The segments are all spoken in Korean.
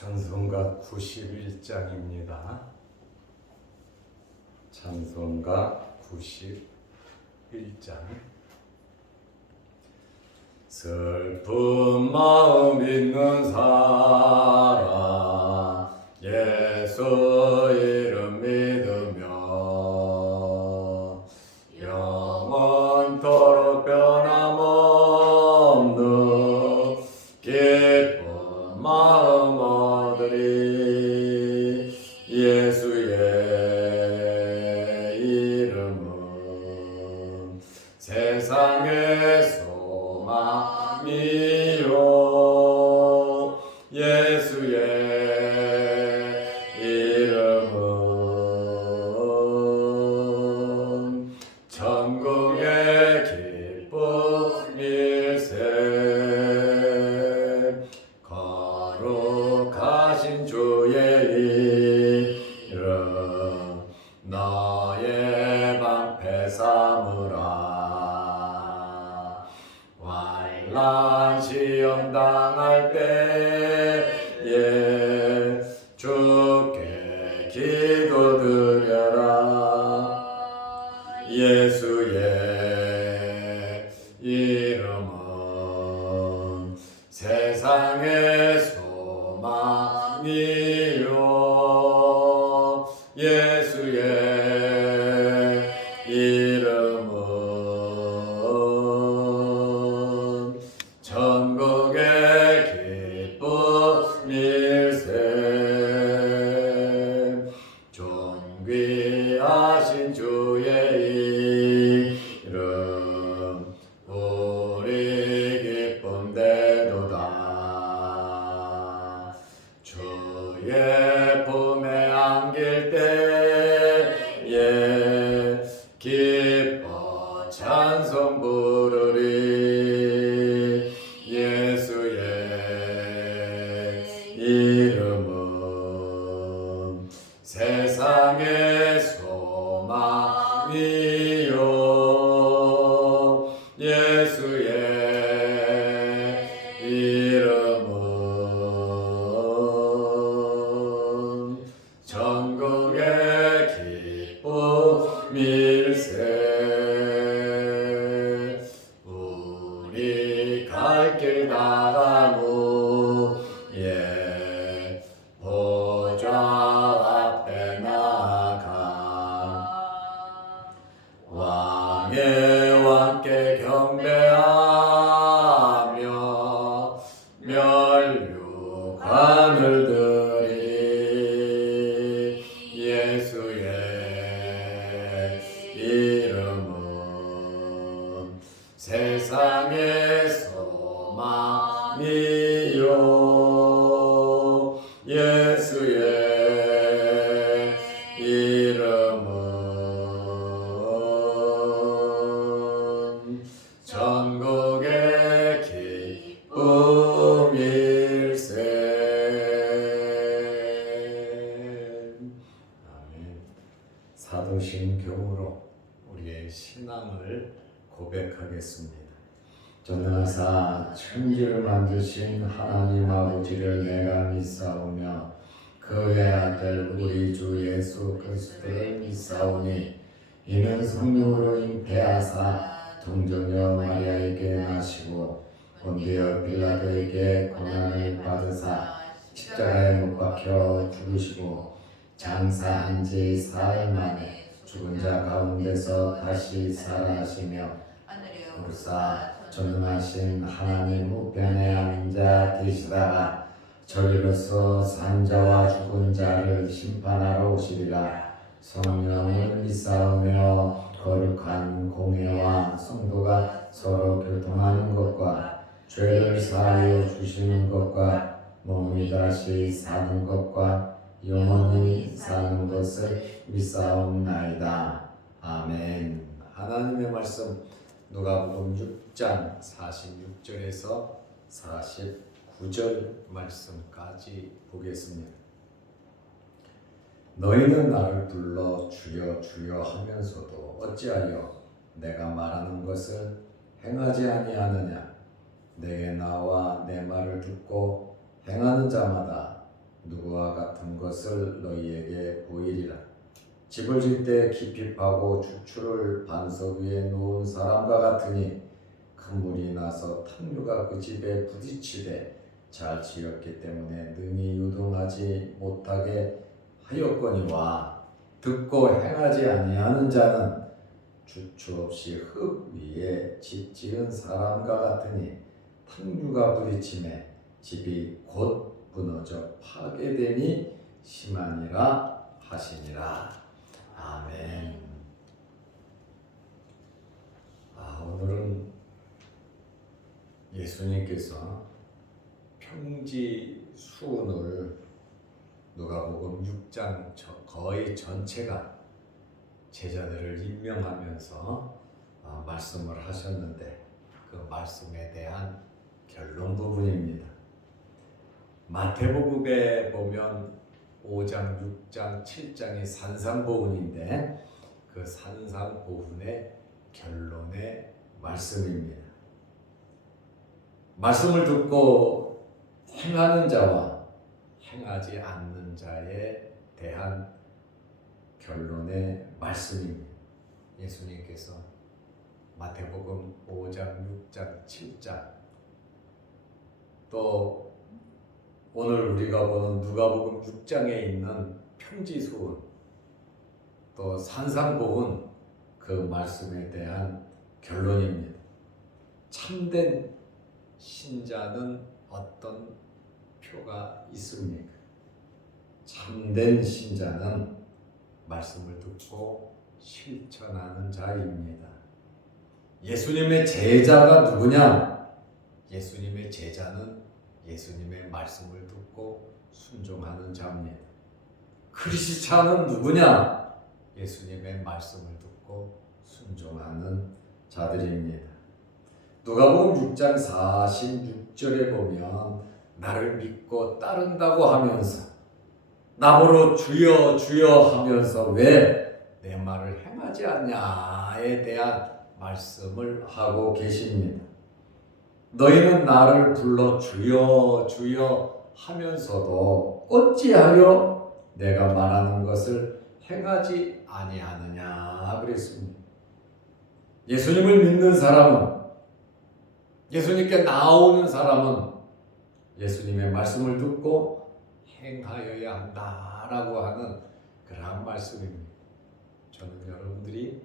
찬송가 91장입니다. 찬송가 91장 슬픈 마음 있는 사람 예수 이 성령으로 잉태하사 동정녀 마리아에게 나시고 본디어 빌라도에게 고난을 받으사 십자가에 못 박혀 죽으시고 장사한 지 사흘 만에 죽은 자 가운데서 다시 살아나시며 오르사 전능하신 하나님 우편에 앉아 계시다가 저리로서 산자와 죽은 자를 심판하러 오시리라 성령을 믿사오며 거룩한 공예와 성도가 서로 교통하는 것과 죄를 사하여 주시는 것과 몸이 다시 사는 것과 영원히 사는 것을 믿사옵나이다. 아멘. 하나님의 말씀 누가복음 6장 46절에서 49절 말씀까지 보겠습니다. 너희는 나를 불러 주여 주여 하면서도 어찌하여 내가 말하는 것을 행하지 아니하느냐 내게 나와 내 말을 듣고 행하는 자마다 누구와 같은 것을 너희에게 보이리라. 집을 질 때 깊이 파고 주추를 반석 위에 놓은 사람과 같으니 큰 물이 나서 탕류가 그 집에 부딪히되 잘 지었기 때문에 능히 유동하지 못하게 하였거니와 듣고 행하지 아니하는 자는 주추 없이 흙 위에 집 지은 사람과 같으니 탕류가 부딪힘에 집이 곧 무너져 파괴됨이 심하니라 하시니라. 아멘. 아, 오늘은 예수님께서 평지 수훈을 누가복음 6장 저- 거의 전체가 제자들을 임명하면서 어, 말씀을 하셨는데 그 말씀에 대한 결론 부분입니다. 마태복음에 보면 5장, 6장, 7장이 산상보훈인데 그 산상보훈의 결론의 말씀입니다. 말씀을 듣고 행하는 자와 행하지 않는 자에 대한 결론의 말씀입니다. 예수님께서 마태복음 5장, 6장, 7장 또 오늘 우리가 보는 누가복음 6장에 있는 평지수훈 또 산상복은 그 말씀에 대한 결론입니다. 참된 신자는 어떤 표가 있습니까? 참된 신자는 말씀을 듣고 실천하는 자입니다. 예수님의 제자가 누구냐? 예수님의 제자는 예수님의 말씀을 듣고 순종하는 자입니다. 크리스찬은 누구냐? 예수님의 말씀을 듣고 순종하는 자들입니다. 누가복음 6장 46절에 보면 나를 믿고 따른다고 하면서 나보러 주여 주여 하면서 왜 내 말을 행하지 않냐에 대한 말씀을 하고 계십니다. 너희는 나를 불러 주여 주여 하면서도 어찌하여 내가 말하는 것을 행하지 아니하느냐 그랬습니다. 예수님을 믿는 사람은 예수님께 나오는 사람은 예수님의 말씀을 듣고 행하여야 한다라고 하는 그러한 말씀입니다. 저는 여러분들이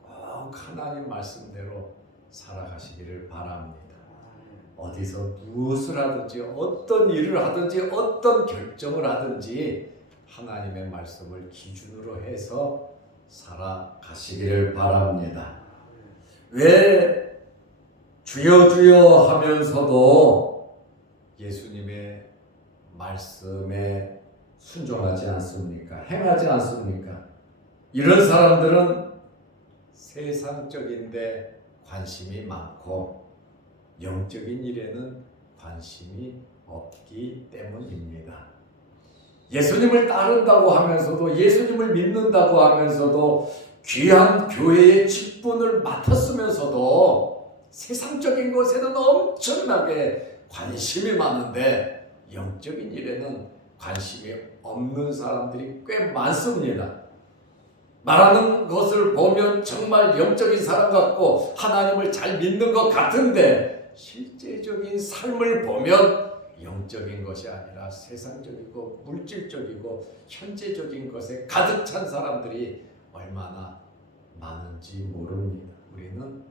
꼭 하나님 말씀대로 살아가시기를 바랍니다. 어디서 무엇을 하든지 어떤 일을 하든지 어떤 결정을 하든지 하나님의 말씀을 기준으로 해서 살아가시기를 바랍니다. 왜 주여 주여 하면서도 예수님의 말씀에 순종하지 않습니까? 행하지 않습니까? 이런 사람들은 세상적인데 관심이 많고 영적인 일에는 관심이 없기 때문입니다. 예수님을 따른다고 하면서도 예수님을 믿는다고 하면서도 귀한 교회의 직분을 맡았으면서도 세상적인 것에는 엄청나게 관심이 많은데 영적인 일에는 관심이 없는 사람들이 꽤 많습니다. 말하는 것을 보면 정말 영적인 사람 같고 하나님을 잘 믿는 것 같은데 실제적인 삶을 보면 영적인 것이 아니라 세상적이고 물질적이고 현재적인 것에 가득 찬 사람들이 얼마나 많은지 모릅니다. 우리는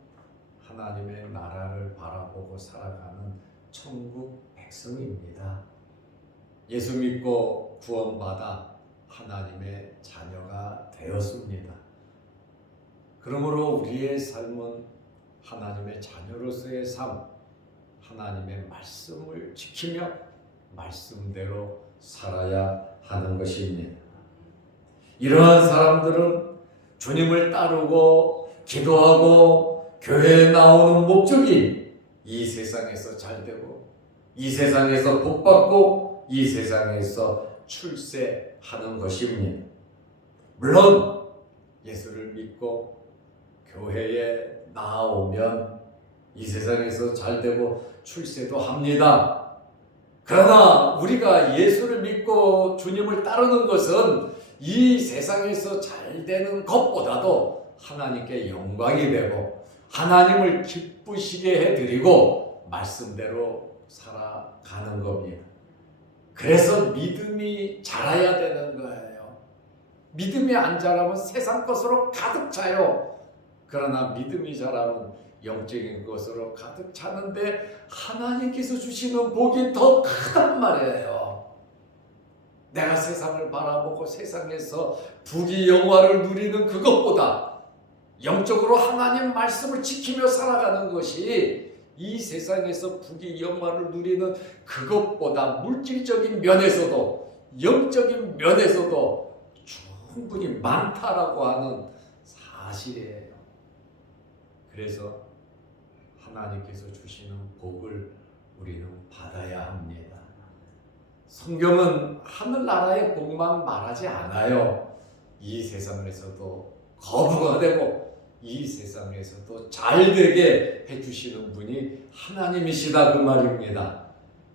하나님의 나라를 바라보고 살아가는 천국 백성입니다. 예수 믿고 구원받아 하나님의 자녀가 되었습니다. 그러므로 우리의 삶은 하나님의 자녀로서의 삶, 하나님의 말씀을 지키며 말씀대로 살아야 하는 것입니다. 이러한 사람들은 주님을 따르고 기도하고 교회에 나오는 목적이 이 세상에서 잘 되고 이 세상에서 복 받고 이 세상에서 출세하는 것입니다. 물론 예수를 믿고 교회에 나오면 이 세상에서 잘 되고 출세도 합니다. 그러나 우리가 예수를 믿고 주님을 따르는 것은 이 세상에서 잘 되는 것보다도 하나님께 영광이 되고 하나님을 기쁘시게 해드리고 말씀대로 살아가는 겁니다. 그래서 믿음이 자라야 되는 거예요. 믿음이 안 자라면 세상 것으로 가득 차요. 그러나 믿음이 자라면 영적인 것으로 가득 차는데 하나님께서 주시는 복이 더 크단 말이에요. 내가 세상을 바라보고 세상에서 부귀 영화를 누리는 그것보다 영적으로 하나님 말씀을 지키며 살아가는 것이 이 세상에서 부귀 영화를 누리는 그것보다 물질적인 면에서도 영적인 면에서도 충분히 많다라고 하는 사실이에요. 그래서 하나님께서 주시는 복을 우리는 받아야 합니다. 성경은 하늘나라의 복만 말하지 않아요. 이 세상에서도 거부가 되고 이 세상에서도 잘 되게 해주시는 분이 하나님이시다 그 말입니다.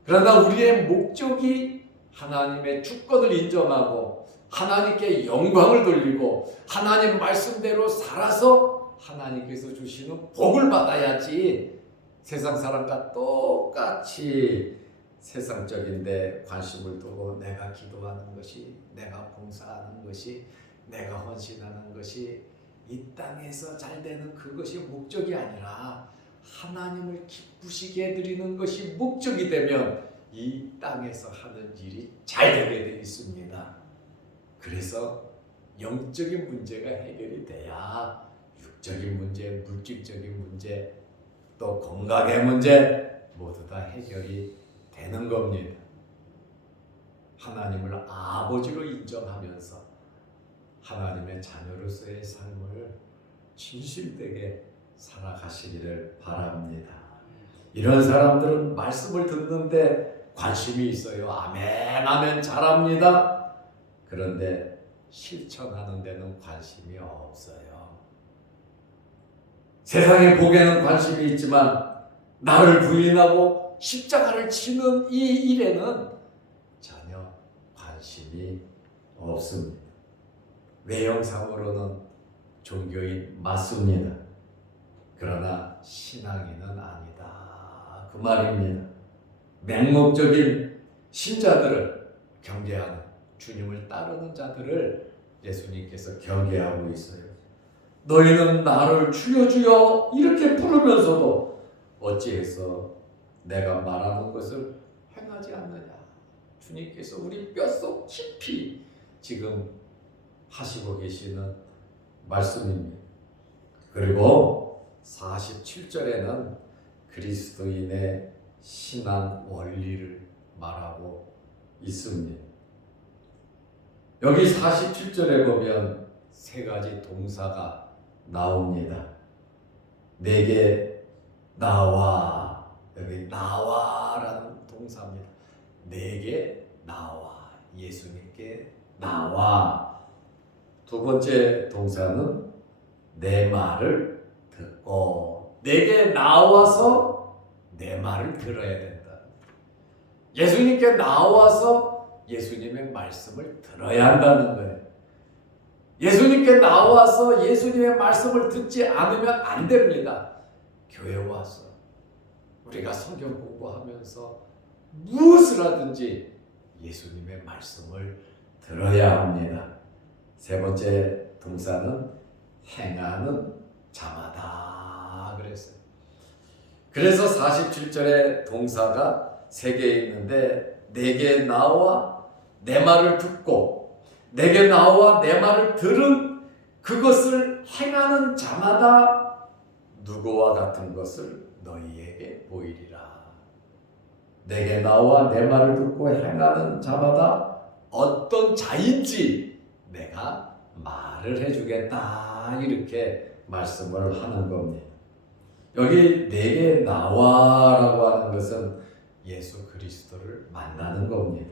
그러나 우리의 목적이 하나님의 주권을 인정하고 하나님께 영광을 돌리고 하나님 말씀대로 살아서 하나님께서 주시는 복을 받아야지 세상 사람과 똑같이 세상적인데 관심을 두고 내가 기도하는 것이 내가 봉사하는 것이 내가 헌신하는 것이 이 땅에서 잘 되는 그것이 목적이 아니라 하나님을 기쁘시게 해드리는 것이 목적이 되면 이 땅에서 하는 일이 잘 되게 되어 있습니다. 그래서 영적인 문제가 해결이 돼야 육적인 문제, 물질적인 문제, 또 건강의 문제 모두 다 해결이 되는 겁니다. 하나님을 아버지로 인정하면서 하나님의 자녀로서의 삶을 진실되게 살아가시기를 바랍니다. 이런 사람들은 말씀을 듣는데 관심이 있어요. 아멘, 아멘, 잘합니다. 그런데 실천하는 데는 관심이 없어요. 세상의 복에는 관심이 있지만 나를 부인하고 십자가를 치는 이 일에는 전혀 관심이 없습니다. 외형상으로는 종교인 맞습니다. 그러나 신앙인은 아니다. 그 말입니다. 맹목적인 신자들을 경계하는 주님을 따르는 자들을 예수님께서 경계하고 있어요. 너희는 나를 주여 주여 이렇게 부르면서도 어찌해서 내가 말하는 것을 행하지 않느냐. 주님께서 우리 뼛속 깊이 지금 하시고 계시는 말씀입니다. 그리고 47절에는 그리스도인의 신앙 원리를 말하고 있습니다. 여기 47절에 보면 세 가지 동사가 나옵니다. 내게 나와 여기 나와라는 동사입니다. 내게 나와 예수님께 나와 두 번째 동사는 내 말을 듣고 내게 나와서 내 말을 들어야 된다. 예수님께 나와서 예수님의 말씀을 들어야 한다는 거예요. 예수님께 나와서 예수님의 말씀을 듣지 않으면 안 됩니다. 교회 와서 우리가 성경 공부하면서 무엇을 하든지 예수님의 말씀을 들어야 합니다. 세 번째 동사는 행하는 자마다 그랬어요. 그래서 47절에 동사가 세 개 있는데 내게 나와 내 말을 듣고 내게 나와 내 말을 들은 그것을 행하는 자마다 누구와 같은 것을 너희에게 보이리라. 내게 나와 내 말을 듣고 행하는 자마다 어떤 자인지 내가 말을 해주겠다 이렇게 말씀을 하는 겁니다. 여기 내게 나와라고 하는 것은 예수 그리스도를 만나는 겁니다.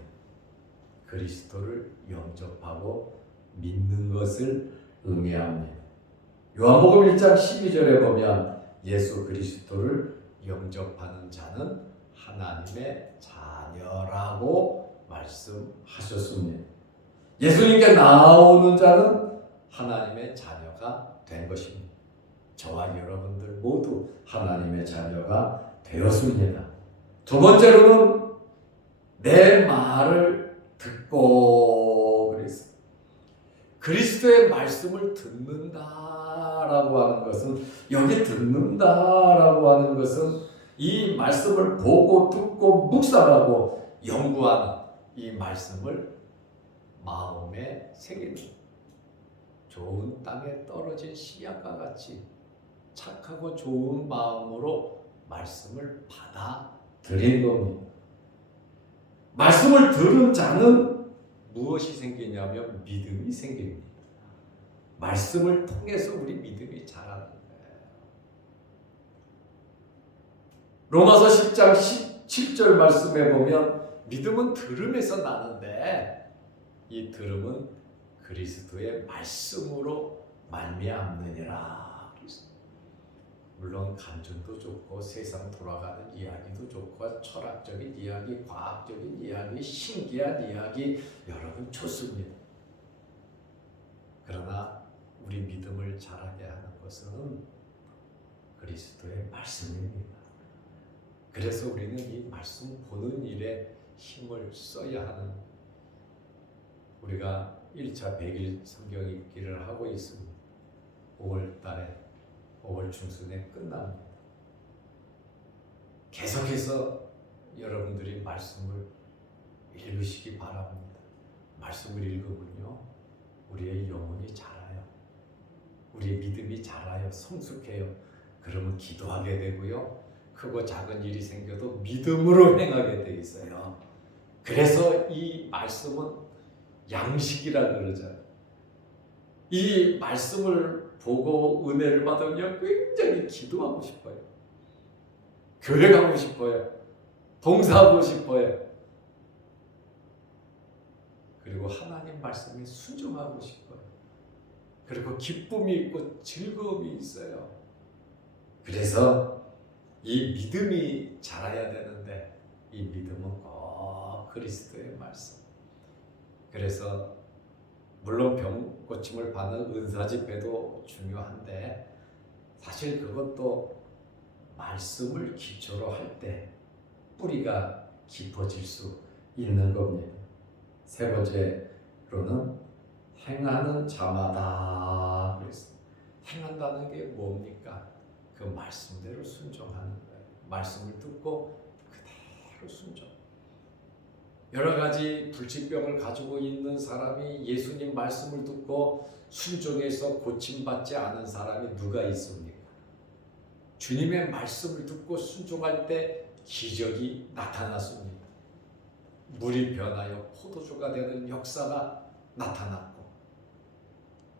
그리스도를 영접하고 믿는 것을 의미합니다. 요한복음 1장 12절에 보면 예수 그리스도를 영접하는 자는 하나님의 자녀라고 말씀하셨습니다. 예수님께 나오는 자는 하나님의 자녀가 된 것입니다. 저와 여러분들 모두 하나님의 자녀가 되었습니다. 두 번째로는 내 말을 듣고 그랬어요. 그리스도의 말씀을 듣는다라고 하는 것은 여기 듣는다라고 하는 것은 이 말씀을 보고 듣고 묵상하고 연구하는 이 말씀을 마음에 새기는 좋은 땅에 떨어진 씨앗과 같이 착하고 좋은 마음으로 말씀을 받아들인 겁니다. 말씀을 들은 자는 무엇이 생기냐면 믿음이 생깁니다. 말씀을 통해서 우리 믿음이 자라는 거예요. 로마서 10장 17절 말씀에 보면 믿음은 들음에서 나는데 이 들음은 그리스도의 말씀으로 말미암느니라. 물론 간증도 좋고 세상 돌아가는 이야기도 좋고 철학적인 이야기, 과학적인 이야기, 신기한 이야기 여러분 좋습니다. 그러나 우리 믿음을 자라게 하는 것은 그리스도의 말씀입니다. 그래서 우리는 이 말씀 보는 일에 힘을 써야 하는 우리가 1차 100일 성경 읽기를 하고 있습니다. 5월 달에 5월 중순에 끝납니다. 계속해서 여러분들이 말씀을 읽으시기 바랍니다. 말씀을 읽으면요, 우리의 영혼이 자라요. 우리의 믿음이 자라요. 성숙해요. 그러면 기도하게 되고요. 크고 작은 일이 생겨도 믿음으로 행하게 돼 있어요. 그래서 이 말씀은 양식이라 그러잖아요. 이 말씀을 보고 은혜를 받으면 굉장히 기도하고 싶어요. 교회 가고 싶어요. 봉사하고 싶어요. 그리고 하나님 말씀에 순종하고 싶어요. 그리고 기쁨이 있고 즐거움이 있어요. 그래서 이 믿음이 자라야 되는데 이 믿음은 꼭 그리스도의 말씀. 그래서 물론 병 고침을 받는 은사 집회도 중요한데 사실 그것도 말씀을 기초로 할 때 뿌리가 깊어질 수 있는 겁니다. 세 번째로는 행하는 자마다 그랬습니다. 행한다는 게 뭡니까? 그 말씀대로 순종하는 거예요. 말씀을 듣고 그대로 순종. 여러 가지 불치병을 가지고 있는 사람이 예수님 말씀을 듣고 순종해서 고침받지 않은 사람이 누가 있습니까? 주님의 말씀을 듣고 순종할 때 기적이 나타났습니다. 물이 변하여 포도주가 되는 역사가 나타났고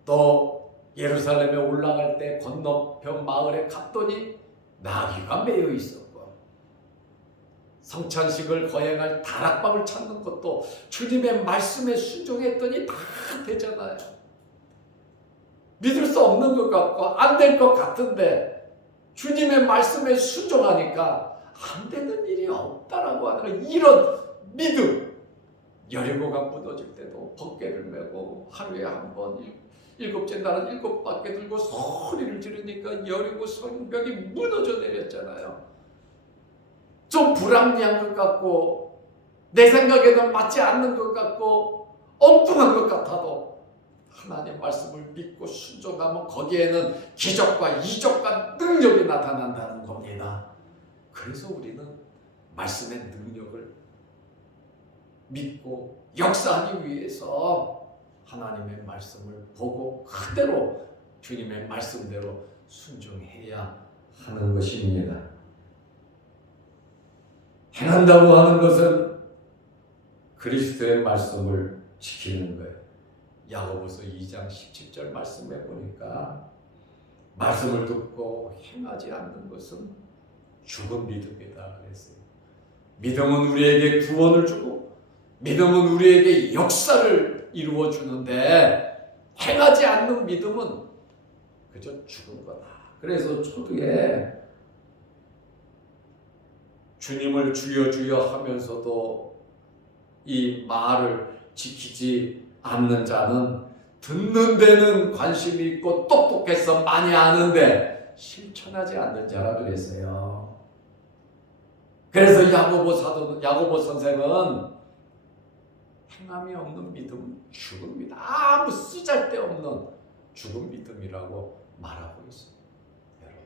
또 예루살렘에 올라갈 때 건너편 마을에 갔더니 나귀가 매여 있었고 성찬식을 거행할 다락방을 찾는 것도 주님의 말씀에 순종했더니 다 되잖아요. 믿을 수 없는 것 같고 안 될 것 같은데 주님의 말씀에 순종하니까 안 되는 일이 없다라고 하는 거 이런 믿음 여리고가 무너질 때도 번개를 메고 하루에 한 번 일곱째 날은 일곱 바퀴 들고 소리를 지르니까 여리고 성벽이 무너져 내렸잖아요. 좀 불합리한 것 같고 내 생각에는 맞지 않는 것 같고 엉뚱한 것 같아도 하나님 말씀을 믿고 순종하면 거기에는 기적과 이적과 능력이 나타난다는 겁니다. 그래서 우리는 말씀의 능력을 믿고 역사하기 위해서 하나님의 말씀을 보고 그대로 주님의 말씀대로 순종해야 하는 것입니다. 행한다고 하는 것은 그리스도의 말씀을 지키는 거예요. 야고보서 2장 17절 말씀에 보니까 말씀을 듣고 행하지 않는 것은 죽은 믿음이다 그랬어요. 믿음은 우리에게 구원을 주고 믿음은 우리에게 역사를 이루어 주는데 행하지 않는 믿음은 그저 죽은 거다. 그래서 초두에 주님을 주여 주여 하면서도 이 말을 지키지 않는 자는 듣는 데는 관심이 있고 똑똑해서 많이 아는데 실천하지 않는 자라 그랬어요. 그래서 야고보 사도 야고보 선생은 행함이 없는 믿음 죽음이다. 아무 쓰잘데없는 죽은 믿음이라고 말하고 있어요. 여러분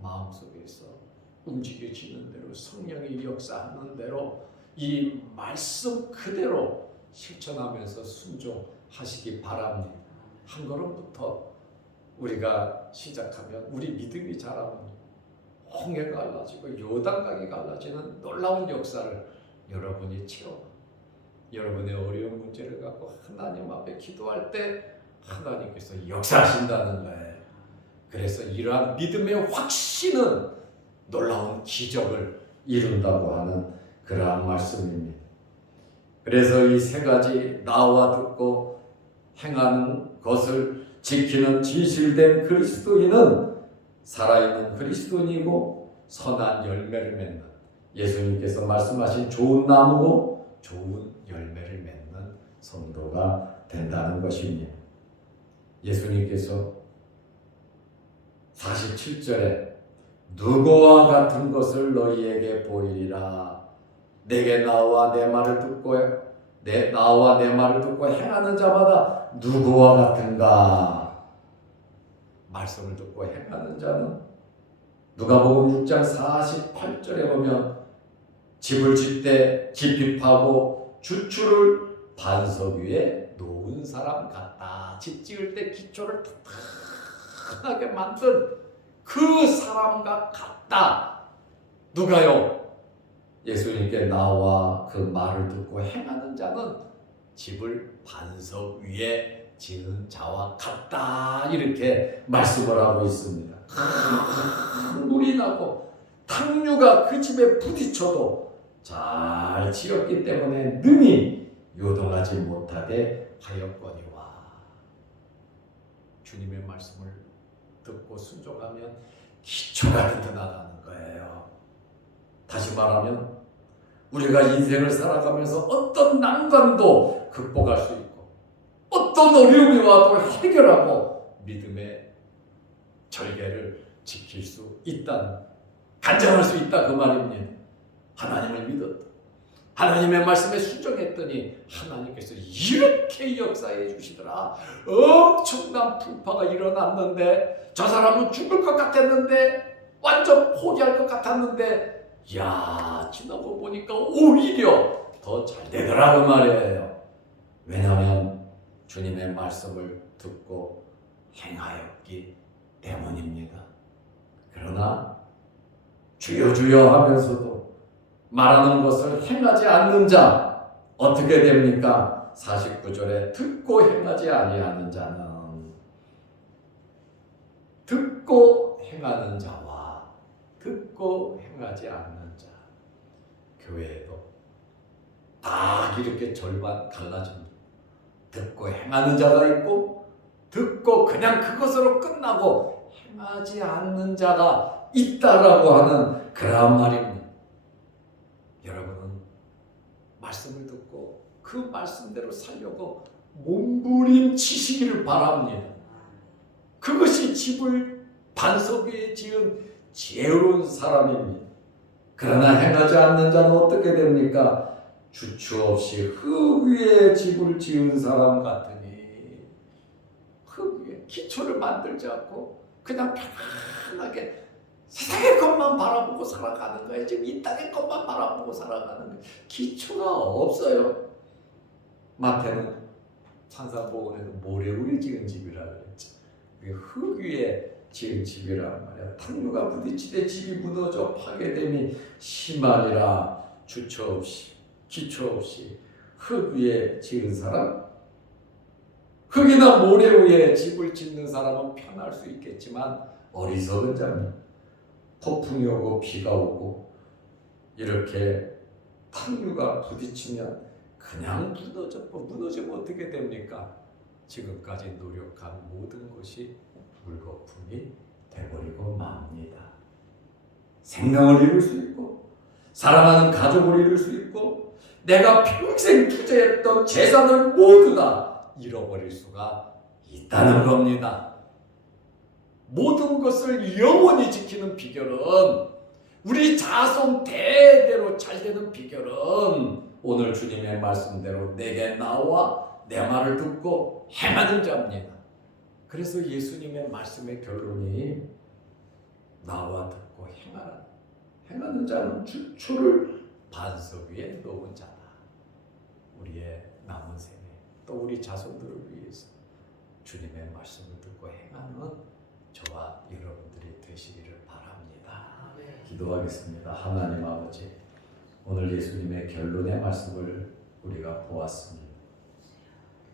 마음속에서 움직여지는 대로 성령이 역사하는 대로 이 말씀 그대로 실천하면서 순종하시기 바랍니다. 한 걸음부터 우리가 시작하면 우리 믿음이 자라면 홍해가 갈라지고 요단강이 갈라지는 놀라운 역사를 여러분이 체험. 여러분의 어려운 문제를 갖고 하나님 앞에 기도할 때 하나님께서 역사하신다는 거예요. 그래서 이러한 믿음의 확신은 놀라운 기적을 이룬다고 하는 그러한 말씀입니다. 그래서 이 세 가지 나와 듣고 행하는 것을 지키는 진실된 그리스도인은 살아있는 그리스도인이고 선한 열매를 맺는 예수님께서 말씀하신 좋은 나무고 좋은 열매를 맺는 성도가 된다는 것입니다. 예수님께서 47절에 누구와 같은 것을 너희에게 보이리라 내게 나와 내 말을 듣고 내 나와 내 말을 듣고 행하는 자마다 누구와 같은가 말씀을 듣고 행하는 자는 누가복음 6장 48절에 보면 집을 짓되 깊이 파고 주추를 반석 위에 놓은 사람 같다. 집 지을 때 기초를 튼튼하게 만든 그 사람과 같다. 누가요? 예수님께 나와 그 말을 듣고 행하는 자는 집을 반석 위에 지은 자와 같다. 이렇게 말씀을 하고 있습니다. 큰 물이 나고 탕류가 그 집에 부딪혀도 잘 지었기 때문에 능히 요동하지 못하게 하였거니와 주님의 말씀을 듣고 순종하면 기초가 든든하다는 거예요. 다시 말하면 우리가 인생을 살아가면서 어떤 난관도 극복할 수 있고 어떤 어려움이 와도 해결하고 믿음의 절개를 지킬 수 있다는 간장할 수 있다 그 말입니다. 하나님을 믿었다. 하나님의 말씀에 순종했더니 하나님께서 이렇게 역사해 주시더라. 엄청난 풍파가 일어났는데 저 사람은 죽을 것 같았는데 완전 포기할 것 같았는데 야 지나고 보니까 오히려 더 잘 되더라 그 말이에요. 왜냐하면 주님의 말씀을 듣고 행하였기 때문입니다. 그러나 주여 주여 하면서도 말하는 것을 행하지 않는 자 어떻게 됩니까? 49절에 듣고 행하지 아니하는 자는 듣고 행하는 자와 듣고 행하지 않는 자 교회에도 딱 이렇게 절반 갈라집니다. 듣고 행하는 자가 있고 듣고 그냥 그것으로 끝나고 행하지 않는 자가 있다라고 하는 그러한 말입니다. 여러분은 말씀을 듣고 그 말씀대로 살려고 몸부림치시기를 바랍니다. 그것이 집을 반석 위에 지은 지혜로운 사람입니다. 그러나 행하지 않는 자는 어떻게 됩니까? 주추 없이 흙 위에 집을 지은 사람 같으니 흙 위에 기초를 만들지 않고 그냥 편안하게 세상의 것만 바라보고 살아가는 거예요. 지금 이 땅의 것만 바라보고 살아가는 거예요. 기초가 없어요. 마태는 산상복원에서 모래 위에 지은 집이라. 그게 흙 위에 지은 집이란 말이야. 탕류가 부딪히되 집이 무너져 파괴됨이 심하니라 주처 없이 기초 없이 흙 위에 지은 사람 흙이나 모래 위에 집을 짓는 사람은 편할 수 있겠지만 어리석은 자입니다. 폭풍이 오고 비가 오고 이렇게 탕류가 부딪히면 그냥 무너져 무너지면 어떻게 됩니까? 지금까지 노력한 모든 것이 물거품이 돼버리고 맙니다. 생명을 잃을 수 있고 사랑하는 가족을 잃을 수 있고 내가 평생 투자했던 재산을 모두 다 잃어버릴 수가 있다는 겁니다. 모든 것을 영원히 지키는 비결은 우리 자손 대대로 잘 되는 비결은 오늘 주님의 말씀대로 내게 나와 내 말을 듣고 행하는 자입니다. 그래서 예수님의 말씀의 결론이 나와 듣고 행하라. 행하는 자는 주초를 반석 위에 놓은 자다. 우리의 남은 생에 또 우리 자손들을 위해서 주님의 말씀을 듣고 행하는 저와 여러분들이 되시기를 바랍니다. 기도하겠습니다. 하나님 아버지, 오늘 예수님의 결론의 말씀을 우리가 보았습니다.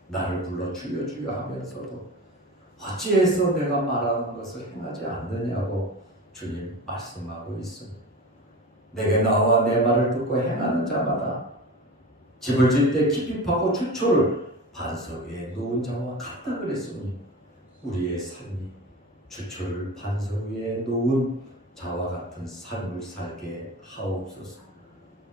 나를 불러 주여 주여 하면서도 어찌해서 내가 말하는 것을 행하지 않느냐고 주님 말씀하고 있습니다. 내게 나와 내 말을 듣고 행하는 자마다 집을 질 때 깊이 파고 주초를 반석 위에 놓은 자와 같다 그랬으니 우리의 삶이 주초를 반석 위에 놓은 자와 같은 삶을 살게 하옵소서.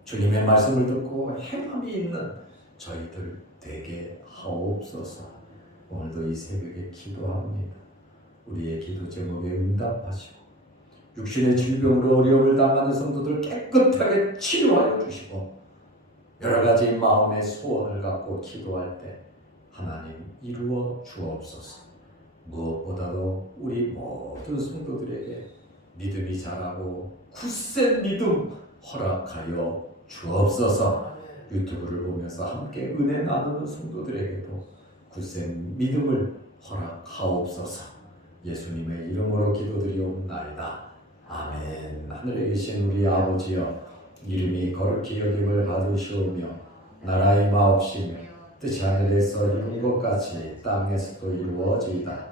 주님의 말씀을 듣고 행함이 있는 저희들 되게 하옵소서. 오늘도 이 새벽에 기도합니다. 우리의 기도 제목에 응답하시고 육신의 질병으로 어려움을 당하는 성도들 깨끗하게 치료하여 주시고 여러 가지 마음의 소원을 갖고 기도할 때 하나님 이루어 주옵소서. 무엇보다도 우리 모든 성도들에게 믿음이 자라고 굳센 믿음 허락하여 주옵소서. 유튜브를 보면서 함께 은혜 나누는 성도들에게도 굳센 믿음을 허락하옵소서. 예수님의 이름으로 기도드리옵나이다. 아멘. 하늘에 계신 우리 아버지여, 이름이 거룩히 여김을 받으시오며 나라의 마옵시며 뜻이 하늘에서 이룬 것 같이 땅에서도 이루어지이다.